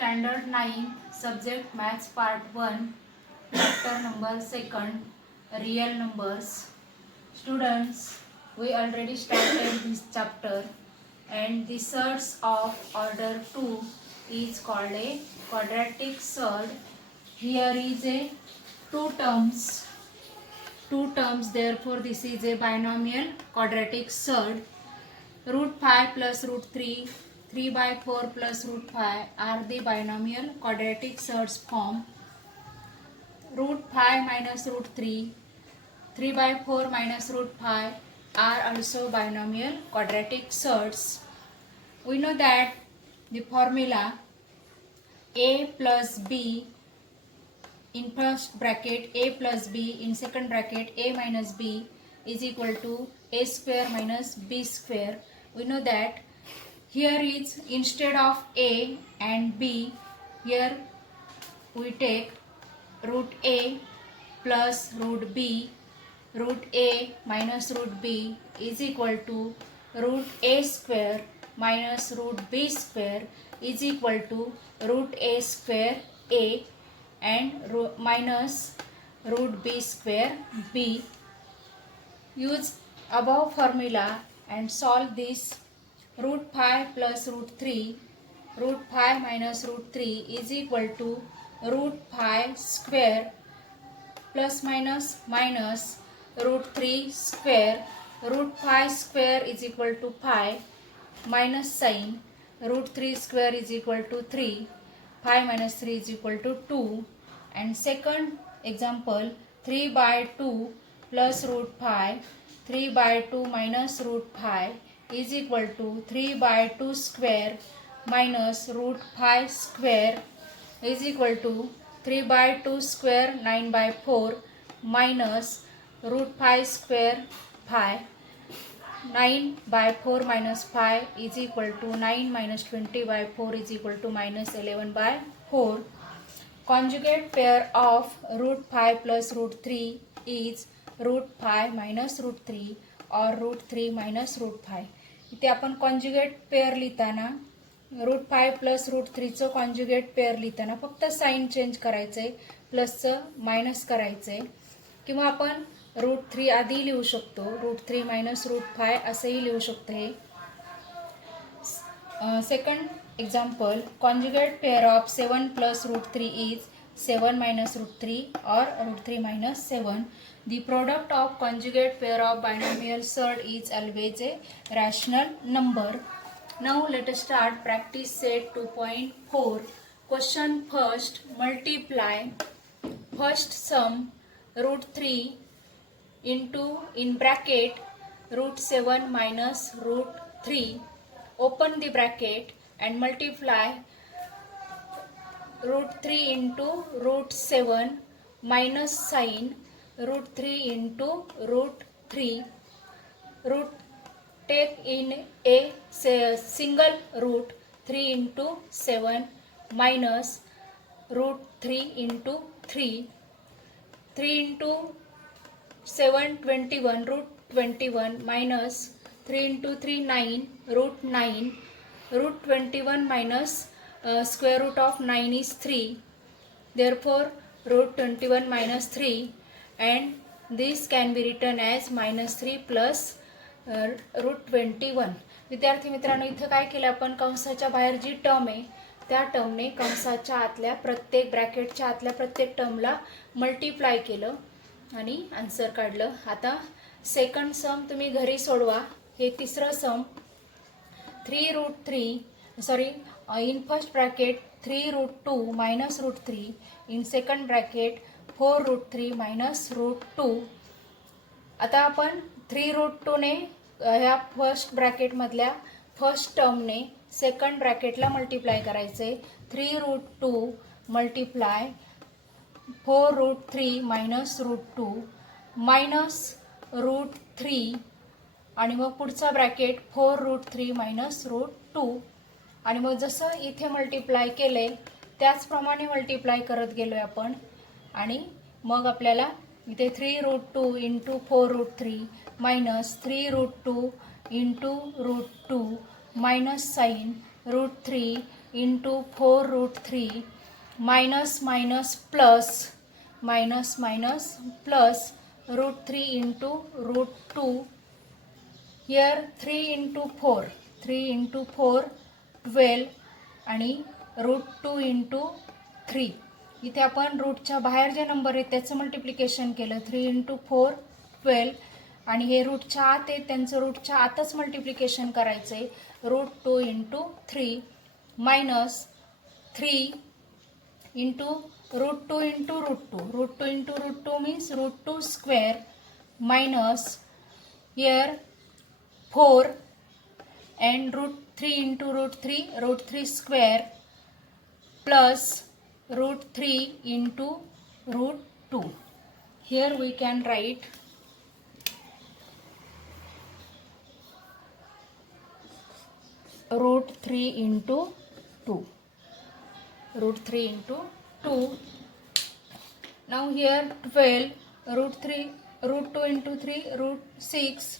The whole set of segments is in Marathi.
Standard 9 Subject Maths Part 1 Chapter number 2 Real Numbers. Students, we already started this chapter and the surds of order 2 is called a quadratic surd. Here is a two terms, therefore this is a binomial quadratic surd. Root 5 plus root 3, 3 by 4 plus root 5 are the binomial quadratic surds form. Root 5 minus root 3, 3 by 4 minus root 5 are also binomial quadratic surds. We know that the formula a plus b in first bracket, a plus b in second bracket, a minus b is equal to a square minus b square. We know that here is instead of a and b, here we take root a plus root b. Root a minus root b is equal to root a square minus root b square is equal to root a square a and minus root b square b. Use above formula and solve this. Root 5 plus root 3, root 5 minus root 3 is equal to root 5 square plus minus root 3 square. Root 5 square is equal to 5 minus sign. Root 3 square is equal to 3. 5 minus 3 is equal to 2. And second example, 3 by 2 plus root 5, 3 by 2 minus root 5 is equal to 3 by 2 square minus root 5 square is equal to 3 by 2 square 9 by 4 minus root 5 square 5. 9 by 4 minus 5 is equal to 9 minus 20 by 4 is equal to minus 11 by 4. Conjugate pair of root 5 plus root 3 is root 5 minus root 3 or root 3 minus root 5. इथे आपण कॉन्जुगेट पेअर लिहिताना रूट 5 प्लस रूट 3चं कॉन्जुगेट पेअर लिहिताना फक्त साइन चेंज करायचं आहे, प्लसचं मायनस करायचं आहे, किंवा आपण रूट 3 आधी लिहू शकतो, रूट 3 मायनस रूट 5 असंही लिहू शकतो. हे second example, conjugate pair of 7 plus root 3 is 7 minus root 3 or root 3 minus 7. The product of conjugate pair of binomial surd is always a rational number. Now let us start practice set 2.4. Question first, multiply first sum root 3 into in bracket root 7 minus root 3. Open the bracket and multiply root 3 into root 7 minus sign root 3 into root 3. Root take in a single root 3 into 7 minus root 3 into 3. 3 into 7 21 root 21 minus 3 into 3 9 root 9. Root 21 minus square root of 9 is 3. Therefore, root 21 minus 3 and this can be written as minus 3 plus root 21. विद्यार्थी मित्रांनो, इथं काय केलं आपण, कंसाच्या बाहेर जी टर्म आहे त्या टर्मने कंसाच्या आतल्या प्रत्येक ब्रॅकेटच्या आतल्या प्रत्येक टर्मला मल्टिप्लाय केलं आणि आन्सर काढलं. आता सेकंड सम तुम्ही घरी सोडवा. हे तिसरं सम 3 root 3 sorry in first bracket 3 root 2 minus root 3 in second bracket 4 root 3 minus root 2. आता आपण 3 root 2 ने ह्या फर्स्ट ब्रॅकेट मधल्या फर्स्ट टर्मने सेकंड ब्रॅकेटला मल्टिप्लाय करायचे. 3 root 2 multiply 4 root 3 minus root 2 minus root 3 आणि मग पुढचा ब्रॅकेट 4 root 3 minus root 2 आणि मग जसं इथे मल्टिप्लाय केले त्याचप्रमाणे मल्टिप्लाय करत गेलोय आपण आणि मग आपल्याला इथे 3 root 2 into 4 root 3 minus 3 root 2 into root 2 minus sin root 3 into 4 root 3 minus minus plus minus minus plus root 3 into root 2. Here 3 into 4 12 आणि रूट 2 इंटू 3. इथे आपण रूटच्या बाहेर जे नंबर आहेत त्याचं मल्टिप्लिकेशन केलं. 3 इंटू 4 12 आणि हे रूटच्या आत आहे त्यांचं रूटच्या आतच मल्टिप्लिकेशन करायचं आहे. Root 2 into 3 minus 3 into root 2 into root 2. Root 2 into root 2 means root 2 square minus here 4 and root 3 into root 3 square plus root 3 into root 2. Here we can write root 3 into 2. Root 3 into 2. Now here 12 root 2 into 3 root 6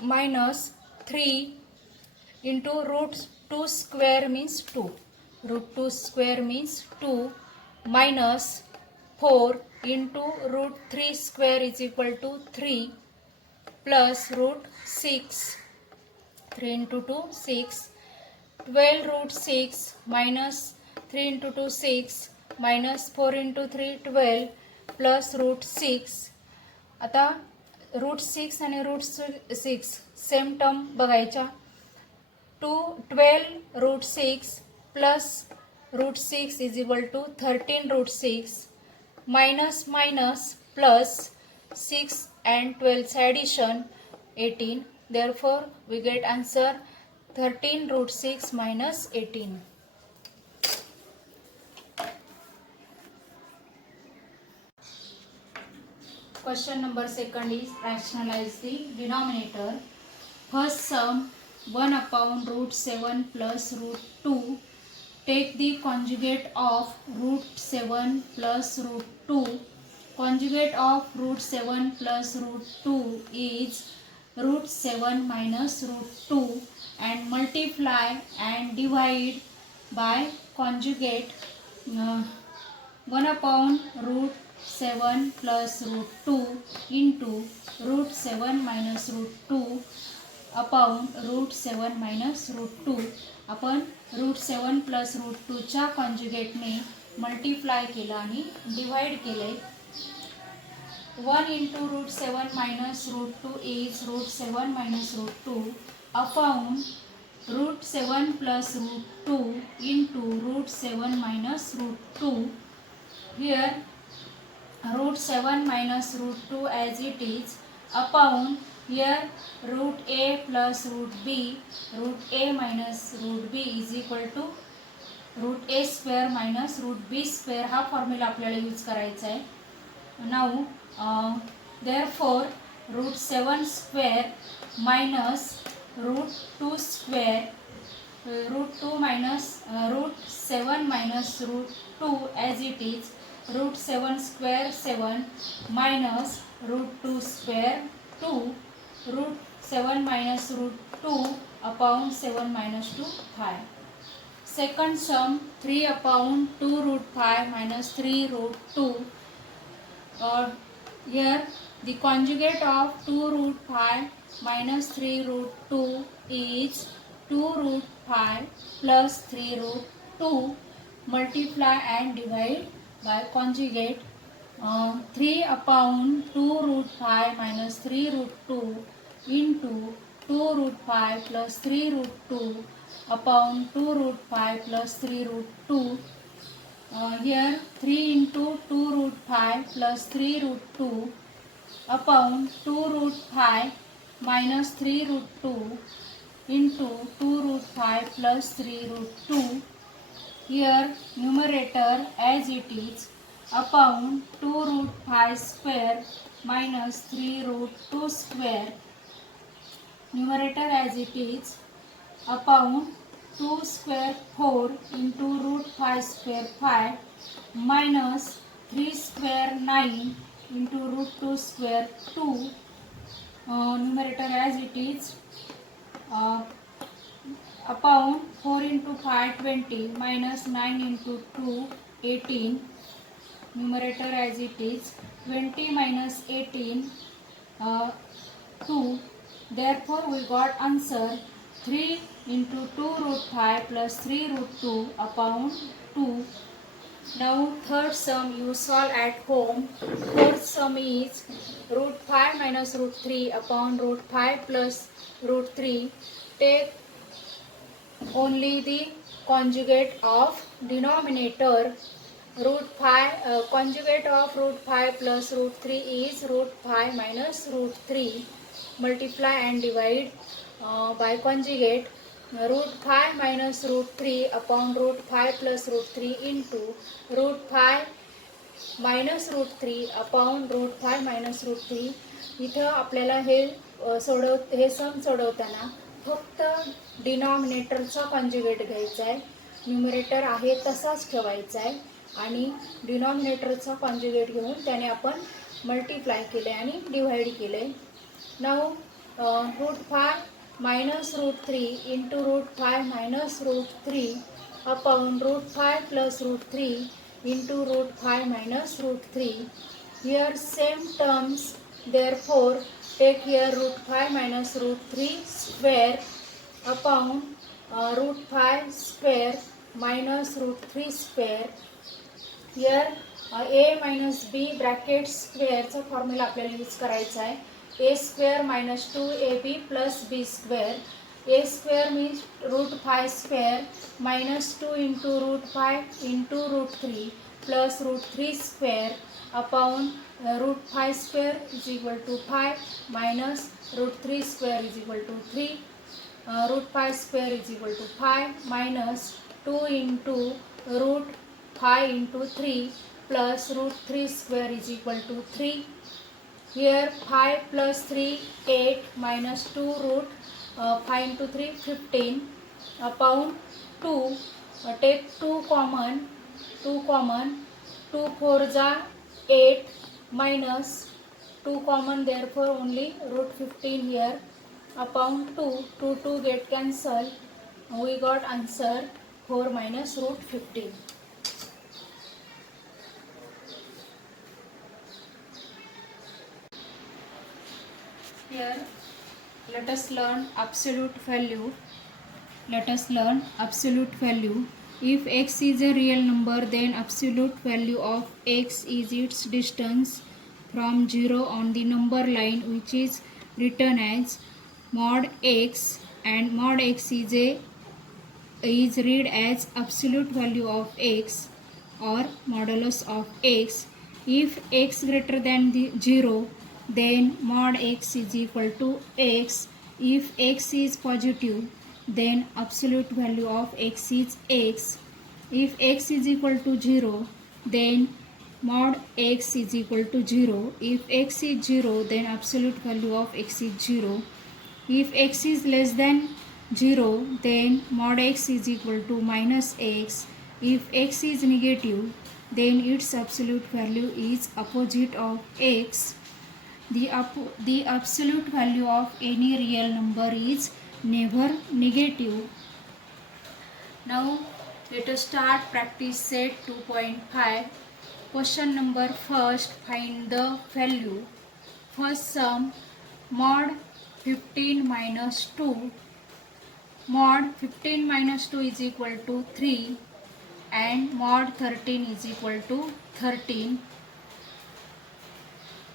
minus 3 into root 2 square means 2. Root 2 square means 2 minus 4 into root 3 square is equal to 3 plus root 6. 3 into 2 6. 12 root 6 minus 3 into 2 6 minus 4 into 3 12 plus root 6. आता रूट 6 आणि रूट 6 सेम टर्म बघायच्या. 12 root 6 plus root 6 is equal to 13 root 6 minus minus plus 6 and 12 addition 18. Therefore we get answer 13 root 6 minus 18. Question number second is rationalize the denominator. First sum 1 upon root 7 plus root 2. Take the conjugate of root 7 plus root 2. Conjugate of root 7 plus root 2 is root 7 minus root 2 and multiply and divide by conjugate 1 upon root 7 plus root 2 into root 7 minus root 2 upon root 7 minus root 2. आपण रूट 7 प्लस रूट 2च्या कॉन्जुगेटने मल्टिप्लाय केलं आणि डिवाइड केले. 1 into root 7 minus root 2 is root 7 minus root 2 upon root 7 plus root 2 into root 7 minus root 2. Here root 7 minus root 2 as it is upon here root a plus root b. Root a minus root b is equal to root a square minus root b square. हा फॉर्म्युला आपल्याला यूज करायचा आहे. Now therefore root 7 square minus root 2 square root 2 minus root 7 minus root 2 as it is root 7 square 7 minus root 2 square 2. Root 7 minus root 2 upon 7 minus 2 5. Second sum 3 upon 2 root 5 minus 3 root 2. Here the conjugate of 2 root 5 minus 3 root 2 is 2 root 5 plus 3 root 2. Multiply and divide by conjugate 3 upon 2 root 5 minus 3 root 2 into 2 root 5 plus 3 root 2 upon 2 root 5 plus 3 root 2. Here 3 into 2 root 5 plus 3 root 2 upon 2 root 5 minus 3 root 2 into 2 root 5 plus 3 root 2. Here numerator as it is upon 2 root 5 square minus 3 root 2 square. Numerator as it is upon 2 square 4 into root 5 square 5 minus 3 square 9 into root 2 square 2. Numerator as it is upon 4 into 5 20 minus 9 into 2 18, numerator as it is, 20 minus 18 2, therefore we got answer 3 into 2 root 5 plus 3 root 2 upon 2. Now third sum you solve at home. Fourth sum is root 5 minus root 3 upon root 5 plus root 3. Take only the conjugate of denominator. Root 5 conjugate of root 5 plus root 3 is root 5 minus root 3. Multiply and divide by conjugate. Root 5 minus root 3 upon root 5 plus root 3 into root 5 minus root 3 upon root 5 minus root 3. इथं आपल्याला हे सम सोडवताना फक्त डिनॉमिनेटरचा कॉन्जुगेट घ्यायचा आहे. न्यूमरेटर आहे तसाच ठेवायचा आहे आणि डिनॉमिनेटरचा कॉन्जुगेट घेऊन त्याने आपण मल्टिप्लाय केले आणि डिवाइड केले. Now root 5 minus root 3 into root 5 minus root 3 upon root 5 plus root 3 into root 5 minus root 3. Here same terms, therefore take here root 5 minus root 3 square upon root 5 square minus root 3 square. Here a minus b bracket square चा फॉर्म्युला आपल्याला यूज करायचा आहे. a square minus 2ab plus b square. a square means root 5 square minus 2 into root 5 into root 3 plus root 3 square upon root 5 square is equal to 5 minus root 3 square is equal to 3. Root 5 square is equal to 5 minus 2 into root 5 into 3 plus root 3 square is equal to 3. Here 5 plus 3 8 minus 2 root 5 into 3 15 upon 2. Take 2 common, 2 4 जा 8 minus 2 common, therefore only root 15 here upon 2 get cancel. We got answer 4 minus root 15. Here let us learn absolute value. If x is a real number, then absolute value of x is its distance from 0 on the number line, which is written as mod x, and mod x is read as absolute value of x or modulus of x. If x greater than 0, then mod x is equal to x. If x is positive, then absolute value of x is x. If x is equal to 0, then mod x is equal to 0. If x is 0, then absolute value of x is 0. If x is less than 0, then mod x is equal to minus x. If x is negative, then its absolute value is opposite of x. The absolute value of any real number is never negative. Now let us start practice set 2.5. Question number first, find the value. First sum, mod 15 minus 2. Mod 15 minus 2 is equal to 3 and mod 13 is equal to 13.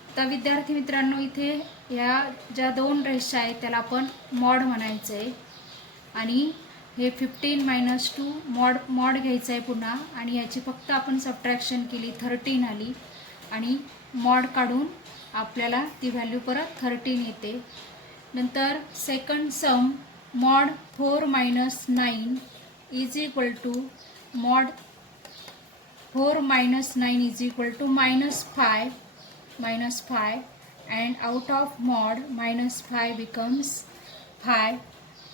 आता विद्यार्थी मित्रांनो, इथे या ज्या दोन रेषा आहेत त्याला आपण मॉड म्हणायचं आहे आणि हे 15 मायनस 2 मॉड घ्यायचं आहे पुन्हा आणि याची फक्त आपण सबट्रॅक्शन केली 13 आली आणि मॉड काढून आपल्याला ती व्हॅल्यू परत 13 येते. नंतर second sum, mod 4 minus 9 is equal to mod 4 minus 9 is equal to minus 5, and out of mod minus 5 becomes 5,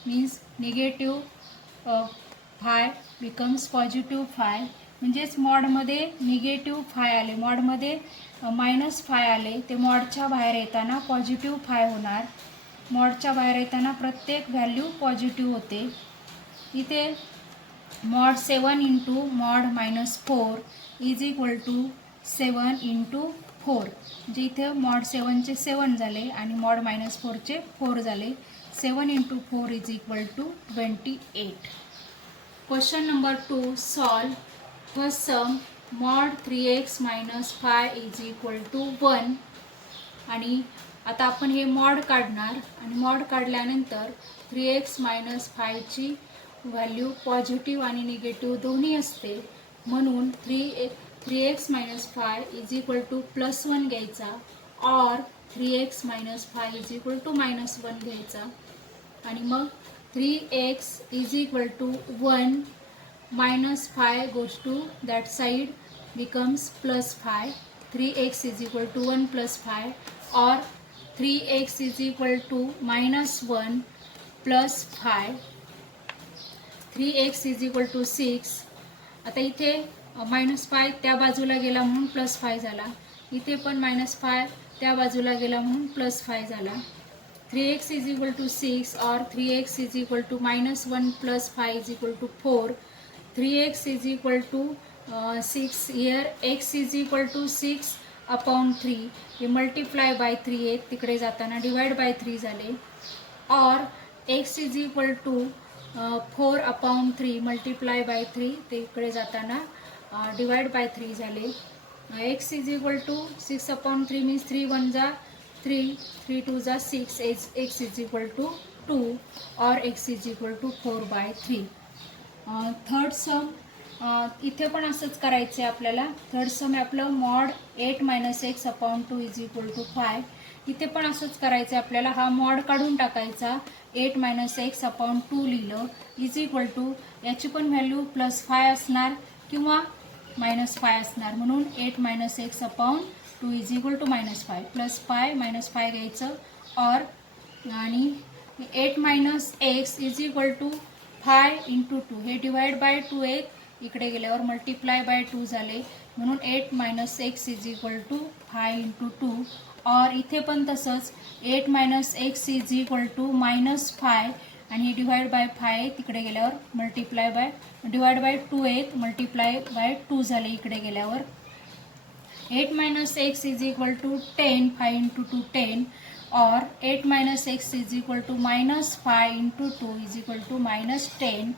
means negative 5 becomes positive 5. म्हणजेच मॉडमध्ये निगेटिव्ह 5 आले, मॉडमध्ये मायनस 5 आले, ते मॉडच्या बाहेर येताना पॉझिटिव्ह 5 होणार. मॉडच्या बाहेर येताना प्रत्येक व्हॅल्यू पॉझिटिव्ह होते. इथे mod 7 into mod -4 is equal to 7 into 4. म्हणजे इथे मॉड 7चे 7 झाले आणि मॉड -4चे 4 झाले. 7 into 4 is equal to 28. Question number 2 solve. First sum mod 3x - 5 is equal to 1. आणि आता आपण हे मॉड काढणार आणि मॉड काढल्यानंतर 3x - 5ची व्हॅल्यू पॉझिटिव्ह आणि निगेटिव्ह दोन्ही असते. म्हणून 3x - 5 इज इक्वल टू +1 घ्यायचा और 3x - 5 इज इक्वल टू -1 घ्यायचा. आणि मग 3x is equal to 1 -5 goes to that side becomes +5. 3x is equal to 1 + 5 or 3x is equal to -1 + 5. 3x is equal to 6. आता इथे -5 त्या बाजूला गेला म्हणून +5 झाला. इथे पण -5 त्या बाजूला गेला म्हणून +5 झाला. 3x is equal to 6 or 3x is equal to -1 + 5 is equal to 4. 3x is equal to 6. Here x is equal to 6 upon 3. हे मल्टिप्लाय बाय 3 आहेत, तिकडे जाताना डिवाइड बाय 3 झाले. और x is equal to 4 upon 3 multiply by 3, तिकडे जाताना डिवाइड बाय 3 झाले. x is equal to 6 upon 3 means 3 1 जा 3, 3 2 जा 6, x is equal to 2 or x is equal to 4/3. Third सम इथे पण असंच करायचं आहे आपल्याला. थर्ड सम आहे आपलं mod 8 - x upon 2 is equal to 5. इथे पण असंच करायचं आहे आपल्याला. हा मॉड काढून टाकायचा. 8 - x upon 2 लिहिलं इज इक्वल टू याची पण व्हॅल्यू +5 असणार किंवा -5 असणार. म्हणून 8 - x upon 2 is equal to -5. +5 -5 घ्यायचं और आणि 8 - x is equal to 5 into 2. हे डिवाइड बाय 2 एक इकडे गेल्यावर मल्टिप्लाय बाय 2 झाले. म्हणून 8 - x is equal to 5 into 2. और इथे पण तसंच 8 - x इज इक्वल टू -5 आणि हे डिवाइड बाय 5 तिकडे गेल्यावर मल्टिप्लाय बाय डिवाइड बाय 2 एक मल्टिप्लाय बाय 2 झाले इकडे गेल्यावर. 8 - x is equal to 10. 5 into 2 10 और 8 - x is equal to -5 into 2 is equal to -10.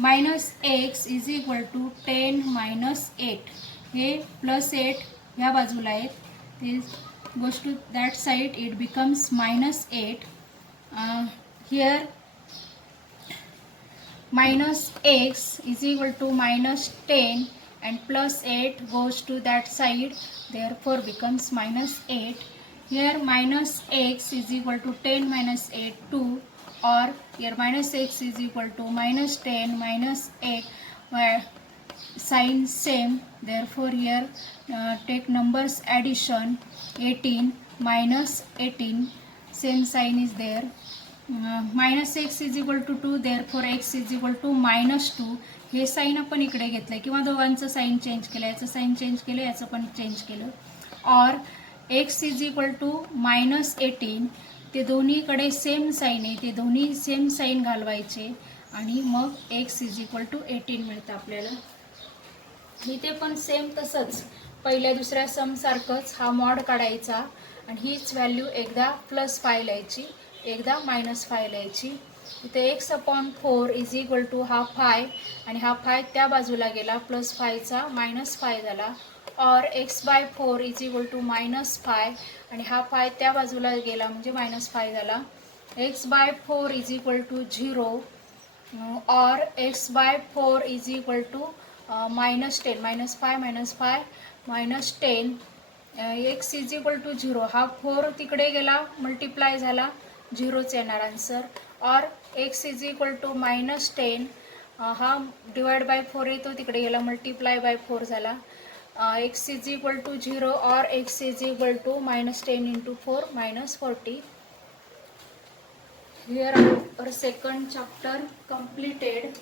-x is equal to 10 - 8. हे +8 ह्या बाजूला आहेत, ते goes to that side, it becomes -8. Here -x is equal to -10 and +8 goes to that side, therefore becomes -8. Here -x is equal to 10 - 8 2 or here -x is equal to -10 - 8 where sign same, therefore here take numbers addition. 18 minus 18 same sign is there. -x is equal to 2, therefore x is equal to -2. हे साईन आपण इकडे घेतलंय किंवा दोघांचं साईन चेंज केलं, याचं साईन चेंज केलं, याचं पण चेंज केलं. और x इज इक्वल टू -18. ते दोन्हीकडे सेम साईन आहे, ते दोन्ही सेम साईन घालवायचे आणि मग x इज इक्वल टू 18 मिळतं आपल्याला. इथे पण सेम तसंच पहिल्या दुसऱ्या समसारखंच हा मॉड काढायचा आणि हीच व्हॅल्यू एकदा +5 लिहायची, एकदा -5 लिहायची. इथे x upon 4 is equal to हा 5 आणि हा 5 त्या बाजूला गेला, +5चा -5 झाला. और x/4 इज इक्वल टू -5 आणि हा 5 त्या बाजूला गेला म्हणजे -5 झाला. x/4 इज इक्वल टू 0 और x/4 is equal to -10. -5 -10 x is equal to 0. हा 4 तिकडे गेला, मल्टिप्लाय झाला, 0च येणार आन्सर. और x इज इक्वल टू -10 हा डिवाइड बाय 4 येतो, तिकडे गेला, मल्टिप्लाय बाय 4 झाला. x इज इक्वल टू 0 और x is equal to -10 into 4 -40. Here our second chapter completed.